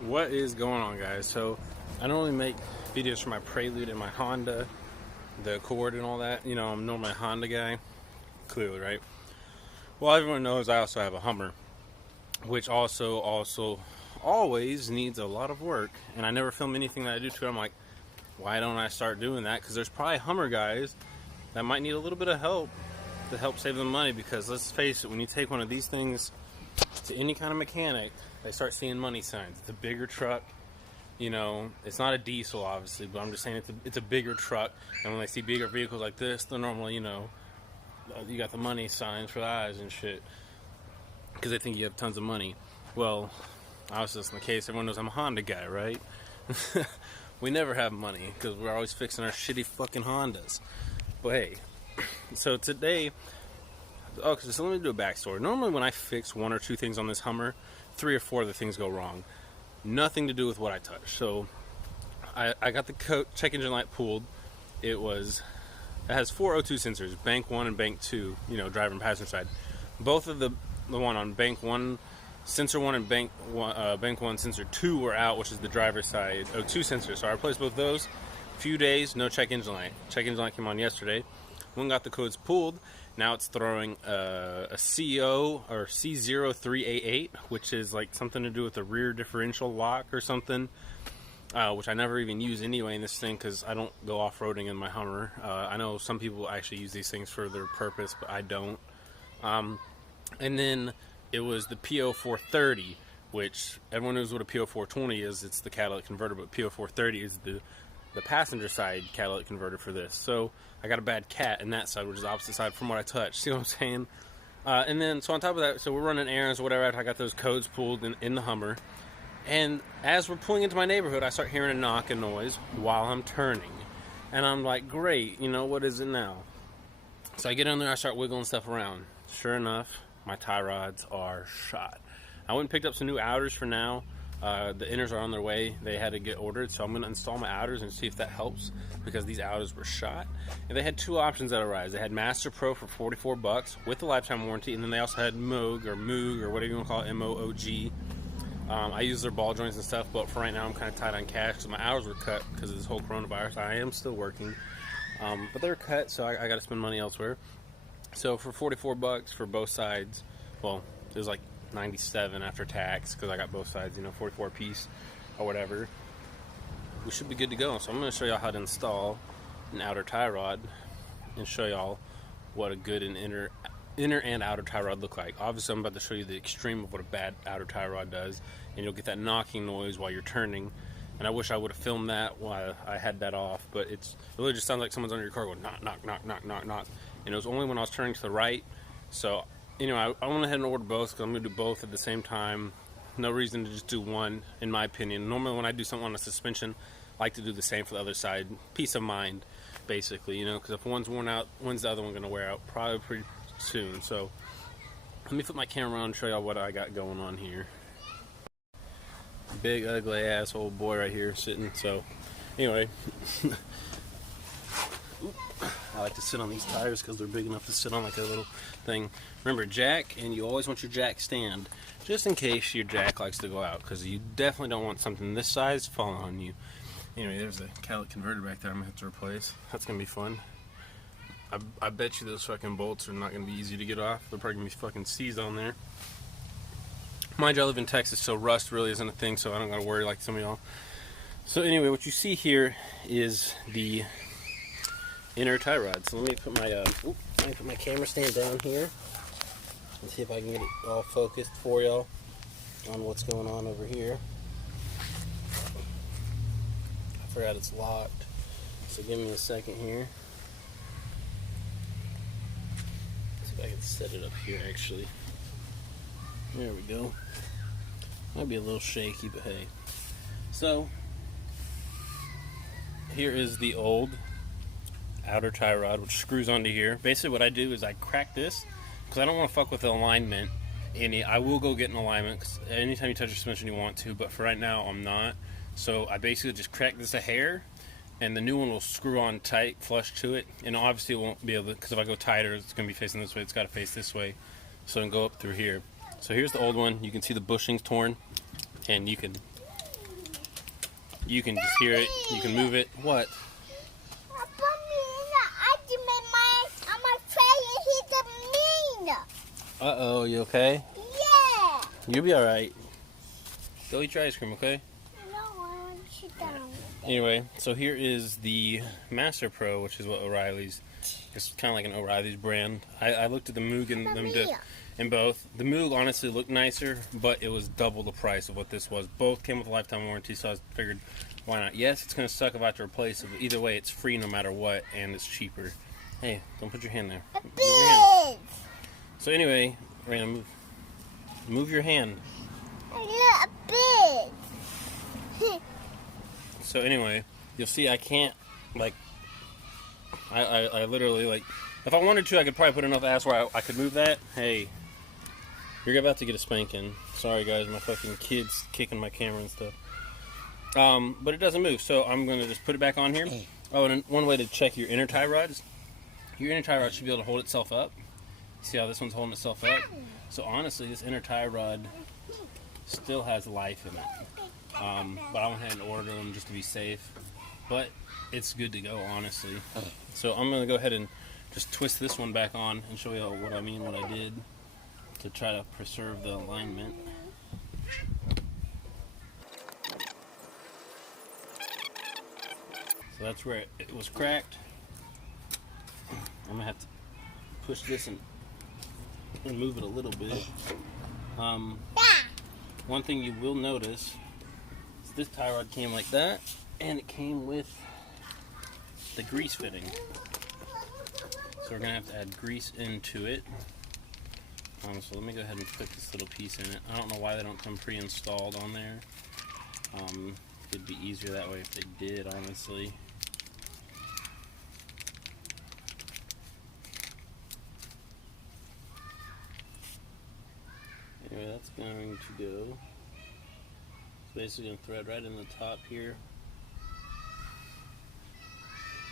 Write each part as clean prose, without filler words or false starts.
What is going on, guys? So I normally make videos for my Prelude and my Honda, the Accord and all that. You know, I'm normally a Honda guy, clearly, right? Well, everyone knows I also have a Hummer, which also always needs a lot of work, and I never film anything that I do to it. I'm like, why don't I start doing that? Because there's probably Hummer guys that might need a little bit of help to help save them money. Because let's face it, when you take one of these things to any kind of mechanic, they start seeing money signs. It's a bigger truck, you know, it's not a diesel obviously, but I'm just saying it's a bigger truck, and when they see bigger vehicles like this, they're normally, you know, you got the money signs for the eyes and shit, because they think you have tons of money. Well, obviously that's not the case. Everyone knows I'm a Honda guy, right? We never have money because we're always fixing our shitty fucking Hondas. But hey, so today, so let me do a backstory. Normally when I fix one or two things on this Hummer, 3 or 4 of the things go wrong. Nothing to do with what I touch. So I got the check engine light pulled. It has 4 O2 sensors, bank 1 and bank 2, you know, driver and passenger side. Both of the one on bank 1, sensor 1 and bank 1 sensor 2 were out, which is the driver's side O2 sensor. So I replaced both those. Few days, no check engine light. Check engine light came on yesterday. One got the codes pulled. Now it's throwing a CO or C0388, which is like something to do with the rear differential lock or something, which I never even use anyway in this thing because I don't go off-roading in my Hummer. I know some people actually use these things for their purpose, but I don't. And then it was the PO430, which everyone knows what a PO420 is. It's the catalytic converter, but PO430 is the passenger side catalytic converter for this. So I got a bad cat in that side, which is the opposite side from what I touched. See what I'm saying? And then, so on top of that, so we're running errands or whatever. I got those codes pulled in the Hummer. And as we're pulling into my neighborhood, I start hearing a knock and noise while I'm turning. And I'm like, great, you know, what is it now? So I get in there, I start wiggling stuff around. Sure enough, my tie rods are shot. I went and picked up some new outers for now. The inners are on their way. They had to get ordered, so I'm going to install my outers and see if that helps, because these outers were shot. And they had 2 options that arise. They had Master Pro for $44 with a lifetime warranty, and then they also had Moog or whatever you want to call it, M-O-O-G. I use their ball joints and stuff, but for right now I'm kind of tight on cash because my hours were cut because of this whole coronavirus. I am still working, but they're cut, so I got to spend money elsewhere. So for $44 for both sides, well, it was like 97 after tax because I got both sides, you know, 44 a piece or whatever. We should be good to go. So I'm going to show y'all how to install an outer tie rod and show y'all what a good and inner and outer tie rod look like. Obviously I'm about to show you the extreme of what a bad outer tie rod does, and you'll get that knocking noise while you're turning. And I wish I would have filmed that while I had that off, but it really just sounds like someone's under your car going knock, knock, knock, knock, knock, knock. And it was only when I was turning to the right. So anyway, I went ahead and ordered both because I'm going to do both at the same time. No reason to just do one, in my opinion. Normally when I do something on a suspension, I like to do the same for the other side. Peace of mind, basically, you know, because if one's worn out, when's the other one going to wear out? Probably pretty soon. So let me flip my camera on and show y'all what I got going on here. Big ugly ass old boy right here sitting. So anyway, I like to sit on these tires because they're big enough to sit on like a little thing. Remember, jack, and you always want your jack stand, just in case your jack likes to go out, because you definitely don't want something this size falling on you. Anyway, there's a catalytic converter back there I'm going to have to replace. That's going to be fun. I bet you those fucking bolts are not going to be easy to get off. They're probably going to be fucking seized on there. Mind you, I live in Texas, so rust really isn't a thing, so I don't got to worry like some of y'all. So anyway, what you see here is the inner tie rod. So let me put my camera stand down here and see if I can get it all focused for y'all on what's going on over here. I forgot it's locked, so give me a second here. See if I can set it up here actually. There we go. Might be a little shaky, but hey. So here is the old outer tie rod, which screws onto here. Basically what I do is I crack this because I don't want to fuck with the alignment. And I will go get an alignment because anytime you touch your suspension you want to, but for right now I'm not. So I basically just crack this a hair, and the new one will screw on tight, flush to it. And obviously it won't be able to, because if I go tighter it's going to be facing this way. It's got to face this way, so it can go up through here. So here's the old one. You can see the bushings torn, and you can You can just hear it. You can move it. What? Uh-oh, you okay? Yeah. You'll be alright. Go eat your ice cream, okay? No, I want to sit down. Anyway, so here is the Master Pro, which is what O'Reilly's. It's kind of like an O'Reilly's brand. I looked at the Moog and in both. The Moog honestly looked nicer, but it was double the price of what this was. Both came with a lifetime warranty, so I figured, why not? Yes, it's going to suck if I have to replace it, but either way, it's free no matter what, and it's cheaper. Hey, don't put your hand there. Move your hand. So anyway, Raina, move your hand. A bit. So anyway, you'll see I can't, like, I literally, like, if I wanted to, I could probably put enough ass where I could move that. Hey, you're about to get a spanking. Sorry, guys, my fucking kid's kicking my camera and stuff. But it doesn't move, so I'm going to just put it back on here. Oh, and one way to check your inner tie rods. Your inner tie rod should be able to hold itself up. See how this one's holding itself up? So honestly, this inner tie rod still has life in it. But I went ahead and ordered them just to be safe. But it's good to go, honestly. So I'm going to go ahead and just twist this one back on and show you what I mean, what I did to try to preserve the alignment. So that's where it was cracked. I'm going to have to push this and move it a little bit. One thing you will notice is this tie rod came like that, and it came with the grease fitting. So we're going to have to add grease into it. So let me go ahead and put this little piece in it. I don't know why they don't come pre-installed on there. It'd be easier that way if they did, honestly. Anyway, that's going to go. It's basically going to thread right in the top here.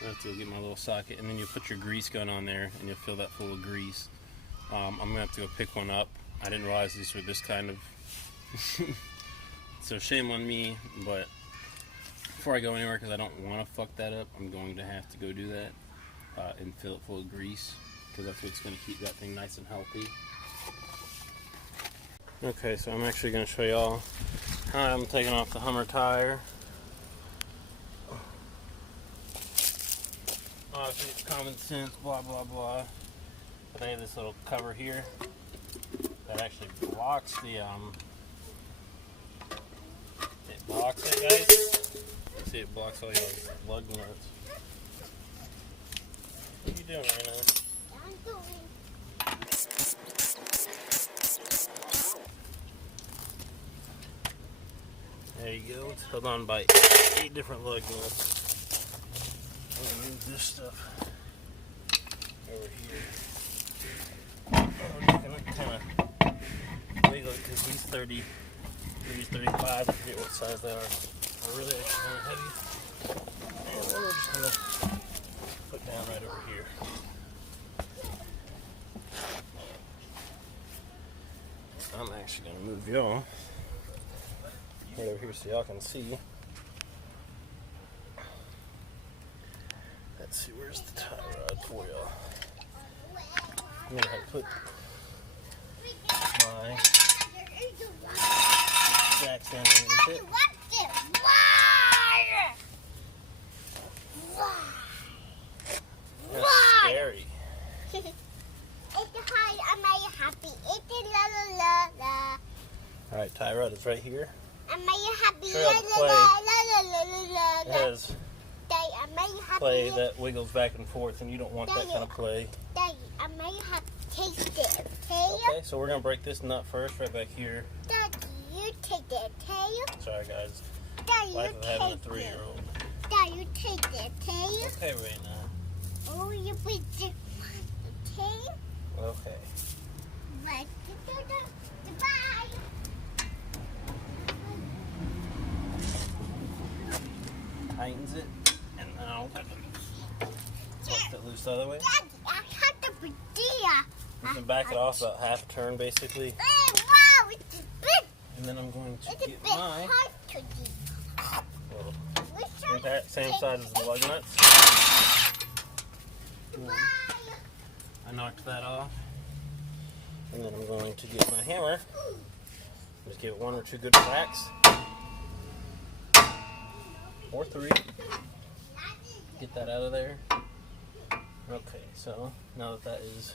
I have to go get my little socket, and then you put your grease gun on there, and you'll fill that full of grease. I'm going to have to go pick one up. I didn't realize these were this kind of... So shame on me, but before I go anywhere, because I don't want to fuck that up, I'm going to have to go do that and fill it full of grease, because that's what's going to keep that thing nice and healthy. Okay, so I'm actually going to show y'all how I'm taking off the Hummer tire. Obviously it's common sense, blah blah blah. But they have this little cover here that actually blocks the it blocks it, guys. See, it blocks all your lug nuts. What are you doing right now? I'm doing. There you go. It's held on by 8 different lug nuts. I'm gonna move this stuff over here. I'm just gonna kind of wiggle it because these 30, these 35, I forget what size they are really actually kind of heavy. And we're just gonna put down right over here. I'm actually gonna move y'all right over here so y'all can see. Let's see, where's the tie rod for y'all? I'm gonna have to put my jack stand underneath it. That's scary. Alright, tie rod is right here. Am I happy? Sure, I'll play. It has play that wiggles back and forth, and you don't want that kind of play. Daddy, I might have to taste it, okay? Okay, so we're going to break this nut first, right back here. Daddy, you take it, okay? Sorry, guys. Daddy, Life you of having a take it. 3-year-old. Daddy, you take it, okay? Okay, Raina. Oh, you put it, okay? Okay. Let's do the goodbye. Tightens it, and now twist it loose the other way. Daddy, I had the idea. You can back it off about half a turn, basically. Hey, wow, it's a bit, And then I'm going to it's a get bit my hard to do. little same size as the lug nuts. I knocked that off. And then I'm going to get my hammer. Just give it 1 or 2 good whacks. Or 3. Get that out of there. Okay, so now that that is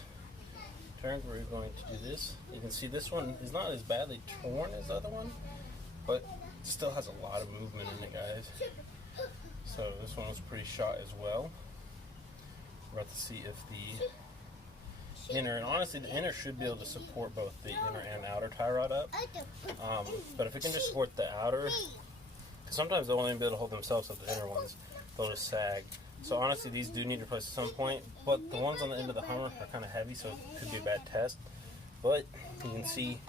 turned, we're going to do this. You can see this one is not as badly torn as the other one, but it still has a lot of movement in it, guys. So this one was pretty shot as well. We're about to see if the inner, and honestly the inner should be able to support both the inner and outer tie rod up. But if it can just support the outer, because sometimes they'll only be able to hold themselves up, the inner ones, they'll just sag. So honestly, these do need replaced at some point, but the ones on the end of the Hummer are kind of heavy, so it could be a bad test. But you can see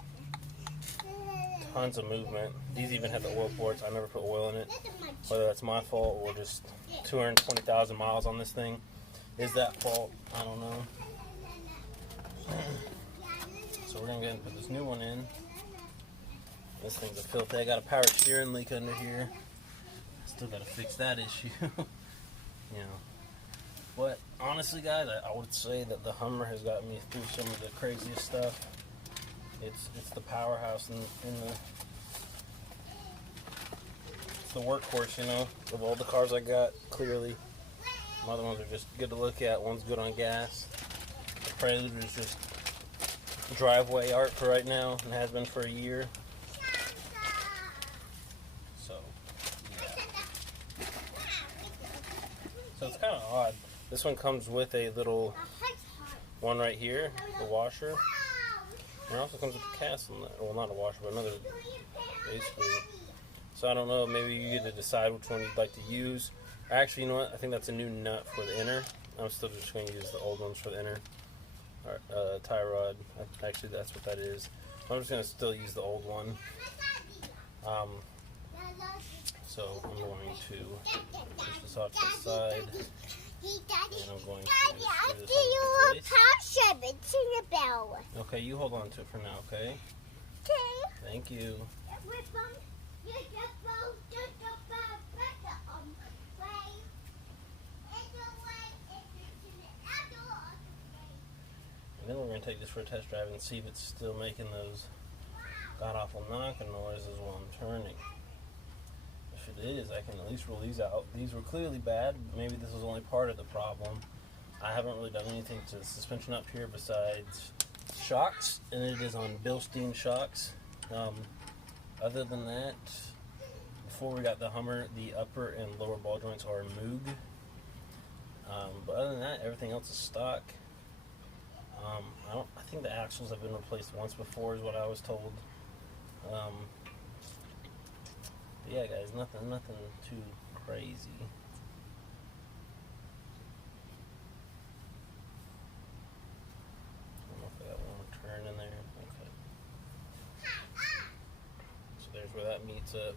tons of movement. These even have the oil ports. I never put oil in it. Whether that's my fault or just 220,000 miles on this thing is that fault, I don't know. So we're going to go ahead and put this new one in. This thing's a filthy. I got a power steering leak under here. Still got to fix that issue. You know, but honestly, guys, I would say that the Hummer has gotten me through some of the craziest stuff. It's the powerhouse in it's the workhorse, you know, of all the cars I got. Clearly, some other ones are just good to look at. One's good on gas. The Prelude is just driveway art for right now, and has been for a year. So it's kind of odd. This one comes with a little one right here, the washer. And it also comes with a cast on that. Well, not a washer, but another, basically. So I don't know, maybe you get to decide which one you'd like to use. Actually, you know what? I think that's a new nut for the inner. I'm still just going to use the old ones for the inner tie rod. Actually, that's what that is. I'm just going to still use the old one. So I'm going to push this off to the side, and I'm going to screw this in place. Okay, you hold on to it for now, okay? Okay. Thank you. And then we're going to take this for a test drive and see if it's still making those god-awful knocking noises while I'm turning. If it is, I can at least rule these out. These were clearly bad, but maybe this was only part of the problem. I haven't really done anything to the suspension up here besides shocks, and it is on Bilstein shocks. Other than that, before we got the Hummer, the upper and lower ball joints are Moog. But other than that, everything else is stock. I think the axles have been replaced once before, is what I was told. Yeah, guys, nothing too crazy. I don't know if I got one more turn in there. Okay. So there's where that meets up.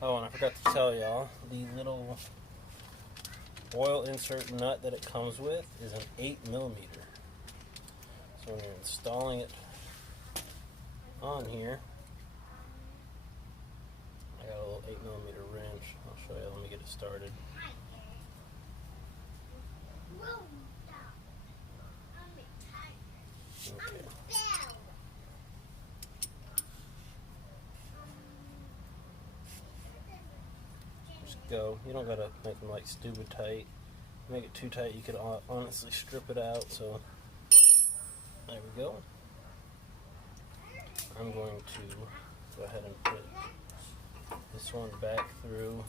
Oh, and I forgot to tell y'all, the little oil insert nut that it comes with is an 8mm. So when you're installing it on here, I got a little 8mm wrench. I'll show you. Let me get it started. Okay. Just go. You don't gotta make them like stupid tight. Make it too tight, you could honestly strip it out. So there we go. I'm going to go ahead and put this one back through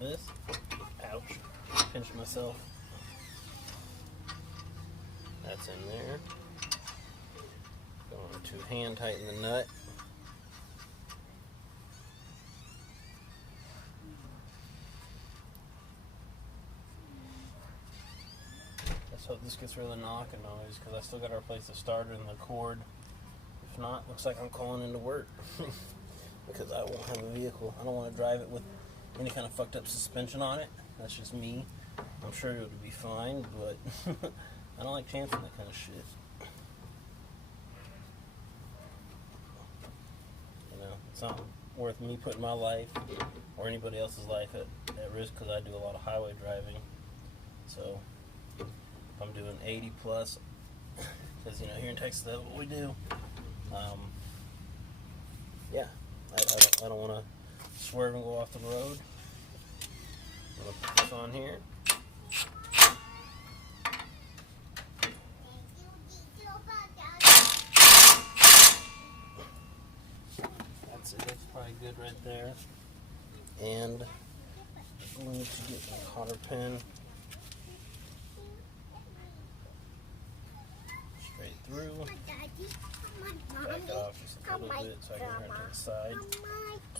this. Ouch. Pinched myself. That's in there. Going to hand tighten the nut. Let's hope this gets rid of the knocking noise, because I still got to replace the starter and the cord. If not, looks like I'm calling into work. Because I won't have a vehicle. I don't want to drive it with any kind of fucked up suspension on it. That's just me. I'm sure it would be fine, but I don't like chancing that kind of shit. You know, it's not worth me putting my life or anybody else's life at risk, because I do a lot of highway driving. So if I'm doing 80 plus, because here in Texas that's what we do. Yeah, I don't want to swerve and go off the road. I'm gonna put this on here. That's it. That's probably good right there. And I'm going to get my cotter pin straight through. Back it off just a little bit so I can turn it to the side.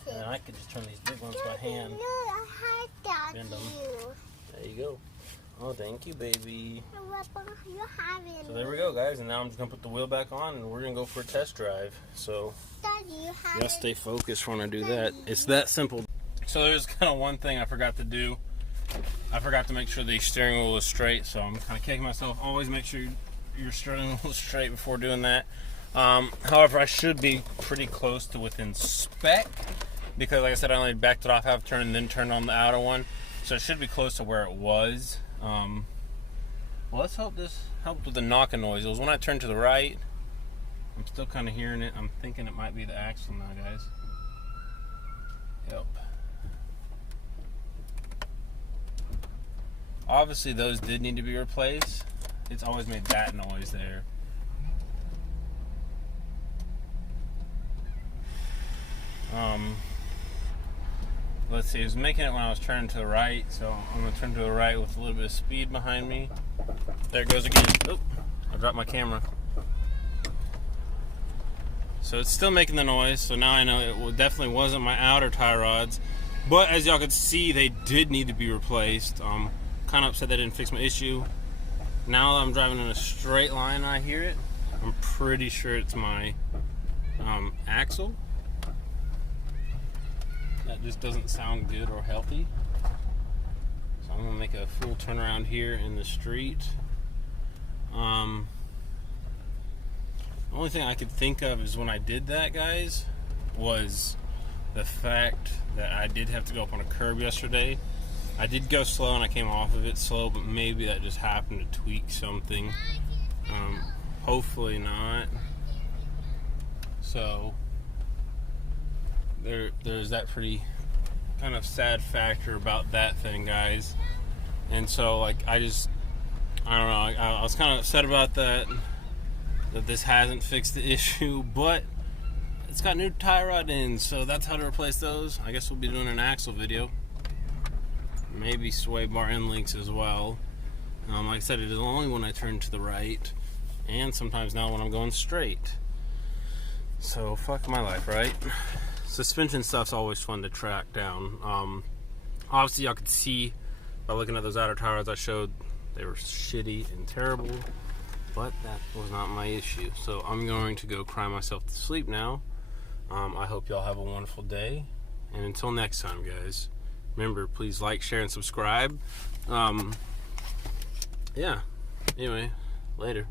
And then I could just turn these big ones by hand. Bend them. There you go. Oh, thank you, baby. So there we go, guys. And now I'm just going to put the wheel back on and we're going to go for a test drive. So you gotta stay focused when I do that. It's that simple. So there's kind of one thing I forgot to do. I forgot to make sure the steering wheel was straight. So I'm kind of kicking myself. Always make sure your steering wheel is straight before doing that. However, I should be pretty close to within spec, because like I said, I only backed it off half turn and then turned on the outer one, so it should be close to where it was. Well, let's hope this helped with the knocking noise. It was when I turned to the right. I'm still kind of hearing it. I'm thinking it might be the axle now, guys. Yep. Obviously those did need to be replaced. It's always made that noise there. Let's see, it was making it when I was turning to the right, so I'm going to turn to the right with a little bit of speed behind me. There it goes again. Oop, I dropped my camera. So it's still making the noise, so now I know it definitely wasn't my outer tie rods. But as y'all could see, they did need to be replaced. Kind of upset they didn't fix my issue. Now that I'm driving in a straight line and I hear it, I'm pretty sure it's my axle. That just doesn't sound good or healthy. So I'm gonna make a full turnaround here in the street. The only thing I could think of is when I did that, guys, was the fact that I did have to go up on a curb yesterday. I did go slow and I came off of it slow, but maybe that just happened to tweak something. Hopefully not. So there's that pretty kind of sad factor about that thing, guys. And so like I don't know, I was kind of upset about that this hasn't fixed the issue, but it's got new tie rod ends, so that's how to replace those. I guess we'll be doing an axle video, maybe sway bar end links as well. Like I said, it is only when I turn to the right, and sometimes now when I'm going straight. So fuck my life, right? Suspension stuff's always fun to track down. Obviously y'all could see by looking at those outer tie rods I showed, they were shitty and terrible, but that was not my issue. So I'm going to go cry myself to sleep now. I hope y'all have a wonderful day, and until next time, guys, remember, please like, share, and subscribe. Yeah, anyway, later.